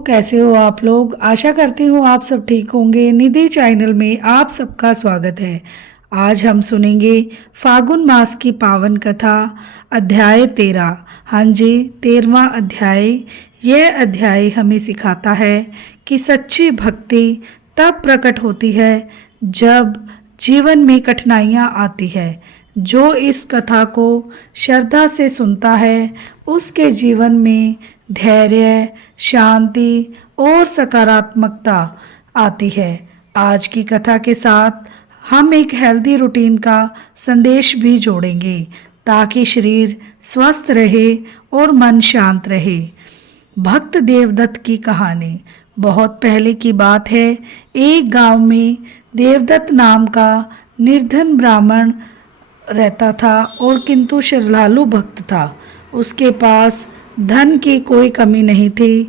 कैसे हो आप लोग। आशा करती हूँ आप सब ठीक होंगे। निधि चैनल में आप सबका स्वागत है। आज हम सुनेंगे फागुन मास की पावन कथा अध्याय 13। हाँ जी, 13वां अध्याय। यह अध्याय हमें सिखाता है कि सच्ची भक्ति तब प्रकट होती है जब जीवन में कठिनाइयाँ आती है। जो इस कथा को श्रद्धा से सुनता है उसके जीवन में धैर्य, शांति और सकारात्मकता आती है। आज की कथा के साथ हम एक हेल्दी रूटीन का संदेश भी जोड़ेंगे ताकि शरीर स्वस्थ रहे और मन शांत रहे। भक्त देवदत्त की कहानी। बहुत पहले की बात है। एक गांव में देवदत्त नाम का निर्धन ब्राह्मण रहता था और किंतु श्रद्धालु भक्त था। उसके पास धन की कोई कमी नहीं थी,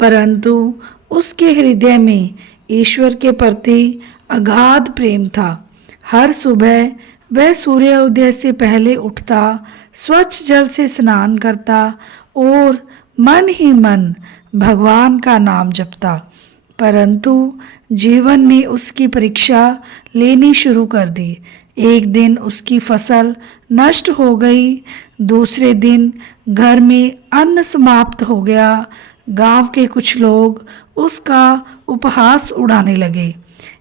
परंतु उसके हृदय में ईश्वर के प्रति अगाध प्रेम था। हर सुबह वह सूर्योदय से पहले उठता, स्वच्छ जल से स्नान करता और मन ही मन भगवान का नाम जपता। परंतु जीवन ने उसकी परीक्षा लेनी शुरू कर दी। एक दिन उसकी फसल नष्ट हो गई, दूसरे दिन घर में अन्न समाप्त हो गया। गांव के कुछ लोग उसका उपहास उड़ाने लगे।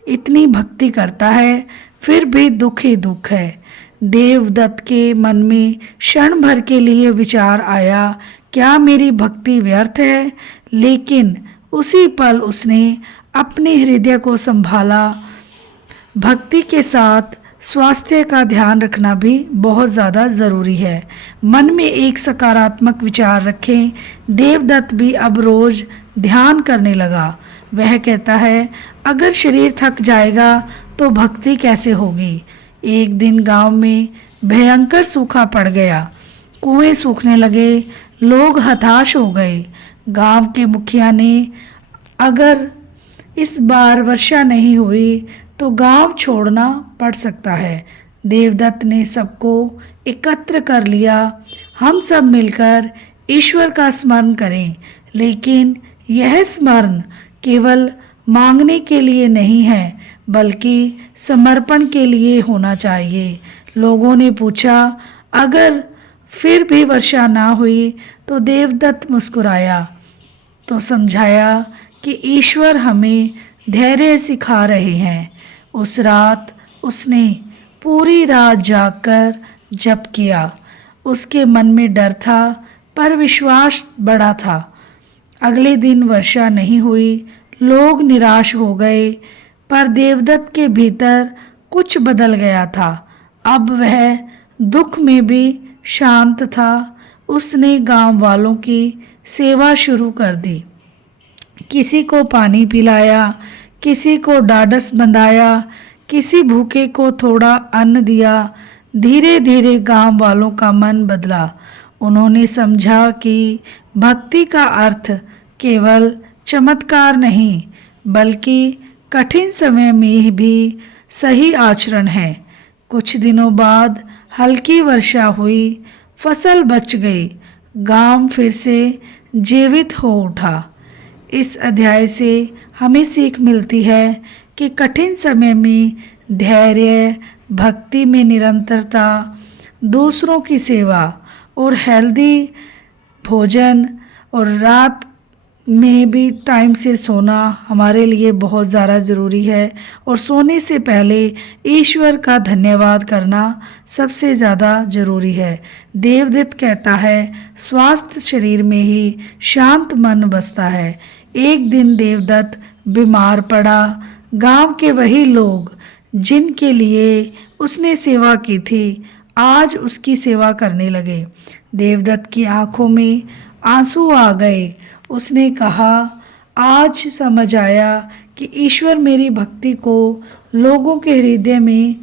इतनी भक्ति करता है फिर भी दुख ही दुख है। देवदत्त के मन में क्षण भर के लिए विचार आया, क्या मेरी भक्ति व्यर्थ है? लेकिन उसी पल उसने अपने हृदय को संभाला। भक्ति के साथ स्वास्थ्य का ध्यान रखना भी बहुत ज़्यादा ज़रूरी है। मन में एक सकारात्मक विचार रखें। देवदत्त भी अब रोज़ ध्यान करने लगा। वह कहता है, अगर शरीर थक जाएगा तो भक्ति कैसे होगी। एक दिन गांव में भयंकर सूखा पड़ गया। कुएं सूखने लगे, लोग हताश हो गए। गांव के मुखिया ने अगर इस बार वर्षा नहीं हुई तो गांव छोड़ना पड़ सकता है। देवदत्त ने सबको एकत्र कर लिया। हम सब मिलकर ईश्वर का स्मरण करें, लेकिन यह स्मरण केवल मांगने के लिए नहीं है बल्कि समर्पण के लिए होना चाहिए। लोगों ने पूछा, अगर फिर भी वर्षा ना हुई तो देवदत्त मुस्कुराया तो समझाया कि ईश्वर हमें धैर्य सिखा रहे हैं। उस रात उसने पूरी रात जागकर जप किया। उसके मन में डर था पर विश्वास बड़ा था। अगले दिन वर्षा नहीं हुई, लोग निराश हो गए, पर देवदत्त के भीतर कुछ बदल गया था। अब वह दुख में भी शांत था। उसने गांव वालों की सेवा शुरू कर दी। किसी को पानी पिलाया, किसी को ढाढ़स बंधाया, किसी भूखे को थोड़ा अन्न दिया। धीरे धीरे गांव वालों का मन बदला। उन्होंने समझा कि भक्ति का अर्थ केवल चमत्कार नहीं बल्कि कठिन समय में भी सही आचरण है। कुछ दिनों बाद हल्की वर्षा हुई, फसल बच गई, गांव फिर से जीवित हो उठा। इस अध्याय से हमें सीख मिलती है कि कठिन समय में धैर्य, भक्ति में निरंतरता, दूसरों की सेवा और हेल्दी भोजन और रात में भी टाइम से सोना हमारे लिए बहुत ज़्यादा ज़रूरी है। और सोने से पहले ईश्वर का धन्यवाद करना सबसे ज़्यादा ज़रूरी है। देवदत्त कहता है, स्वास्थ्य शरीर में ही शांत मन बसता है। एक दिन देवदत्त बीमार पड़ा। गांव के वही लोग जिनके लिए उसने सेवा की थी आज उसकी सेवा करने लगे। देवदत्त की आंखों में आंसू आ गए। उसने कहा, आज समझ आया कि ईश्वर मेरी भक्ति को लोगों के हृदय में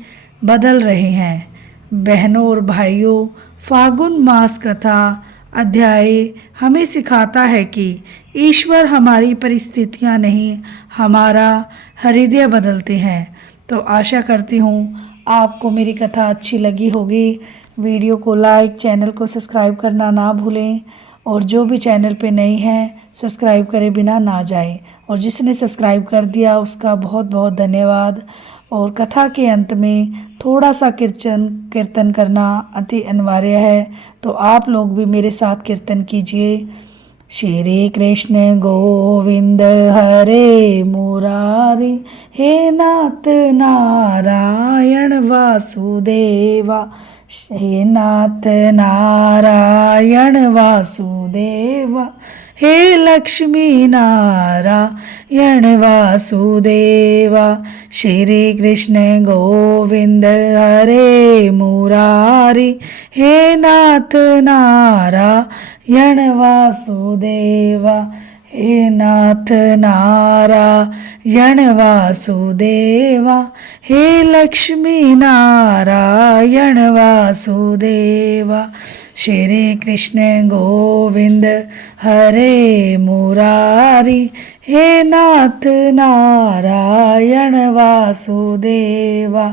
बदल रहे हैं। बहनों और भाइयों, फागुन मास कथा अध्याय हमें सिखाता है कि ईश्वर हमारी परिस्थितियां नहीं, हमारा हृदय बदलते हैं। तो आशा करती हूँ आपको मेरी कथा अच्छी लगी होगी। वीडियो को लाइक, चैनल को सब्सक्राइब करना ना भूलें और जो भी चैनल पे नई हैं सब्सक्राइब करे बिना ना जाए, और जिसने सब्सक्राइब कर दिया उसका बहुत बहुत धन्यवाद। और कथा के अंत में थोड़ा सा कीर्तन करना अति अनिवार्य है, तो आप लोग भी मेरे साथ कीर्तन कीजिए। श्री कृष्ण गोविंद हरे मुरारी, हे नाथ नारायण वासुदेवा, हे नाथ नारायण वासुदेवा, हे लक्ष्मी नारायण वासुदेवा। श्री कृष्ण गोविंद हरे मुरारी, हे नाथ नारायण वासुदेवा, हे नाथ नारायण वासुदेवा, हे लक्ष्मी नारायण वासुदेवा। श्री कृष्ण गोविंद हरे मुरारी, हे नाथ नारायण वासुदेवा,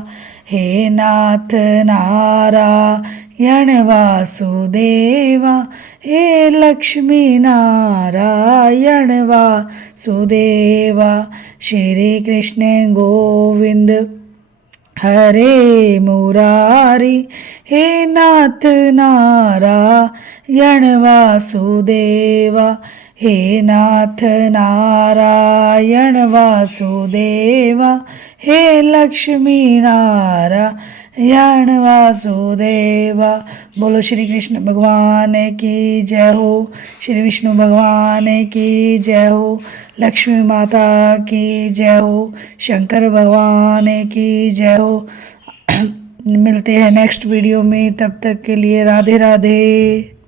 हे नाथ नारायण वासुदेवा, हे लक्ष्मी नारायण वासुदेवा। श्री कृष्ण गोविंद हरे मुरारी, हे नाथ नारायण वासुदेवा, हे नाथ नारायण वासुदेवा, हे लक्ष्मी नारायण वासुदेवा। बोलो श्री कृष्ण भगवान की जय हो, श्री विष्णु भगवान की जय हो, लक्ष्मी माता की जय हो, शंकर भगवान की जय हो। मिलते हैं नेक्स्ट वीडियो में, तब तक के लिए राधे राधे।